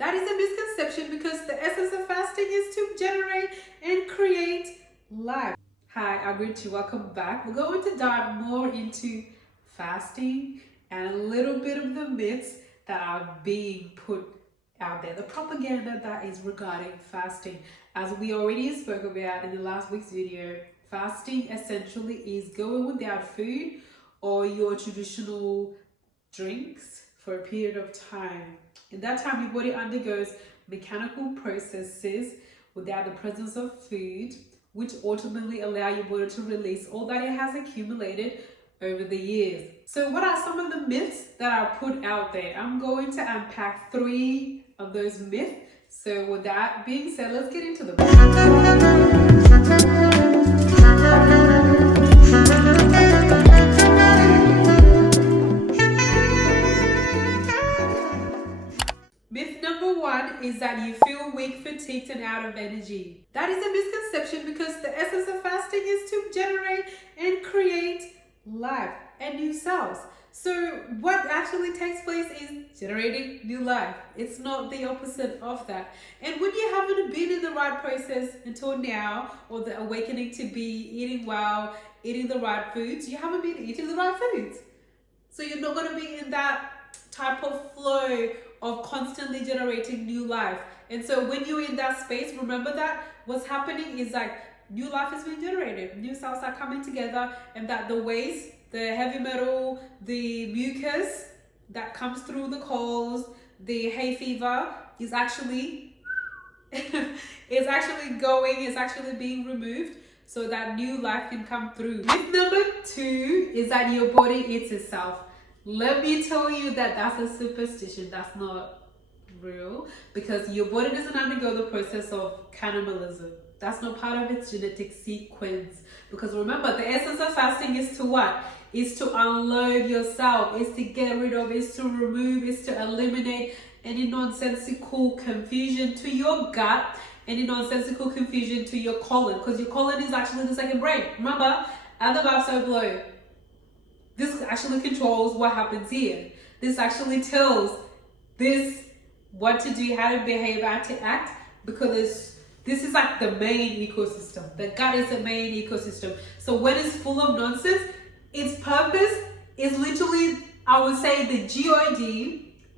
That is a misconception because the essence of fasting is to generate and create life. Hi, I'm Richie. Welcome back. We're going to dive more into fasting and a little bit of the myths that are being put out there, the propaganda that is regarding fasting. As we already spoke about in the last week's video, fasting essentially is going without food or your traditional drinks for a period of time. In that time, your body undergoes mechanical processes without the presence of food, which ultimately allow your body to release all that it has accumulated over the years. So what are some of the myths that are put out there? I'm going to unpack 3 of those myths. So with that being said, let's get into them. Myth number 1 is that you feel weak, fatigued, and out of energy. That is a misconception because the essence of fasting is to generate and create life and new cells. So what actually takes place is generating new life. It's not the opposite of that. And when you haven't been in the right process until now, or the awakening to be eating well, eating the right foods, you haven't been eating the right foods. So you're not going to be in that type of flow of constantly generating new life. And so when you're in that space, remember that what's happening is like new life is being generated, new cells are coming together, and that the waste, the heavy metal, the mucus that comes through the colds, the hay fever is actually is actually being removed so that new life can come through. Myth number 2 is that your body eats itself. Let me tell you that that's a superstition. That's not real, because your body doesn't undergo the process of cannibalism. That's not part of its genetic sequence. Because remember, the essence of fasting is to what? Is to unload yourself, is to get rid of, is to remove, is to eliminate any nonsensical confusion to your gut, any nonsensical confusion to your colon, because your colon is actually the second brain. Remember, at the above, so below. This actually controls what happens here. This actually tells this what to do, how to behave, how to act, because this is like the main ecosystem. The gut is the main ecosystem. So when it's full of nonsense, its purpose is literally, I would say, the God,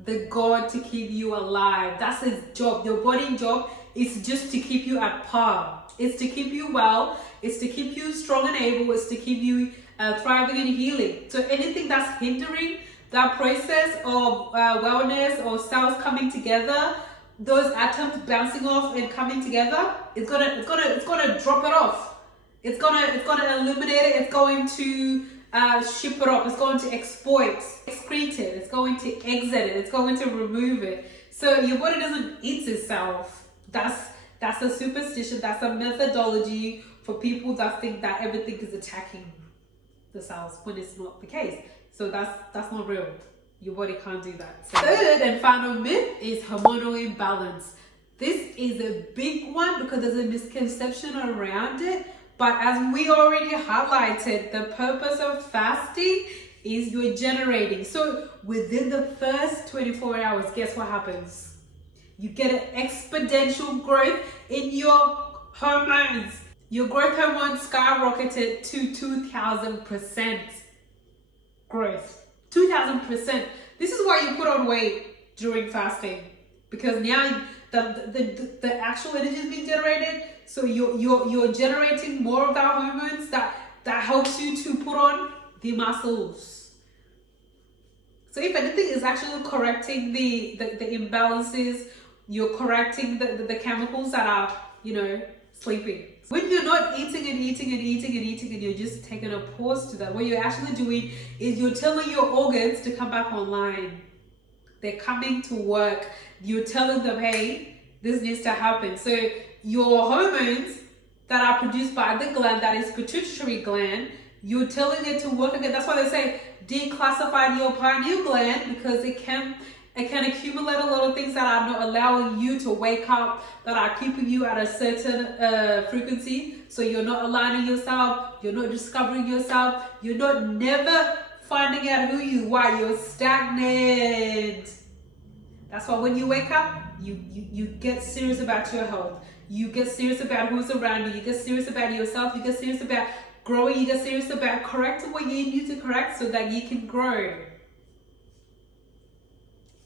the God to keep you alive. That's its job. Your body's job is just to keep you at par. It's to keep you well. It's to keep you strong and able. It's to keep you thriving and healing. So anything that's hindering that process of wellness or cells coming together, those atoms bouncing off and coming together, it's gonna drop it off. It's gonna eliminate it. It's going to ship it off. It's going to excrete it. It's going to exit it. It's going to remove it. So your body doesn't eat itself. That's a superstition. That's a methodology for people that think that everything is attacking the cells when it's not the case. So that's not real. Your body can't do that. So third and final myth is hormonal imbalance. This is a big one because there's a misconception around it. But as we already highlighted, the purpose of fasting is you're generating. So within the first 24 hours, guess what happens? You get an exponential growth in your hormones. Your growth hormone skyrocketed to 2,000% growth. 2,000%. This is why you put on weight during fasting, because now the actual energy is being generated. So you're generating more of that hormones that helps you to put on the muscles. So if anything, is actually correcting the imbalances. You're correcting the chemicals that are, sleeping. When you're not eating and you're just taking a pause to that, what you're actually doing is you're telling your organs to come back online. They're coming to work. You're telling them, hey, this needs to happen. So your hormones that are produced by the gland, that is pituitary gland, you're telling it to work again. That's why they say declassify your pineal gland, because it can accumulate a lot of things that are not allowing you to wake up, that are keeping you at a certain frequency. So you're not aligning yourself, you're not discovering yourself, you're not never finding out who you are, you're stagnant. That's why when you wake up, you get serious about your health. You get serious about who's around you. You get serious about yourself. You get serious about growing. You get serious about correcting what you need to correct so that you can grow.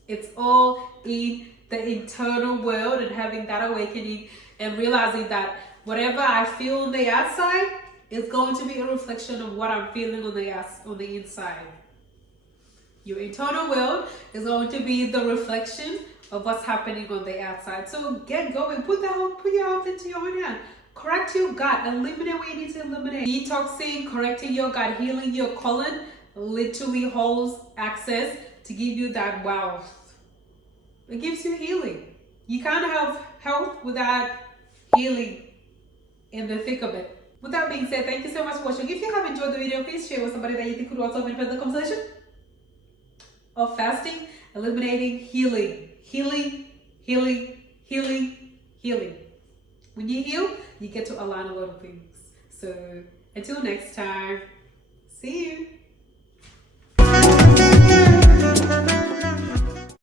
It's all in the internal world, and having that awakening and realizing that whatever I feel on the outside is going to be a reflection of what I'm feeling on the inside. Your internal world is going to be the reflection of what's happening on the outside. So get going. Put your health into your own hand. Correct your gut. Eliminate what you need to eliminate. Detoxing, correcting your gut, healing your colon literally holds access to give you that wealth. It gives you healing. You can't have health without healing in the thick of it. With that being said, thank you so much for watching. If you have enjoyed the video, please share with somebody that you think could also benefit the conversation of fasting, eliminating, healing. Healing, healing, healing, healing. When you heal, you get to align a lot of things. So until next time, see you.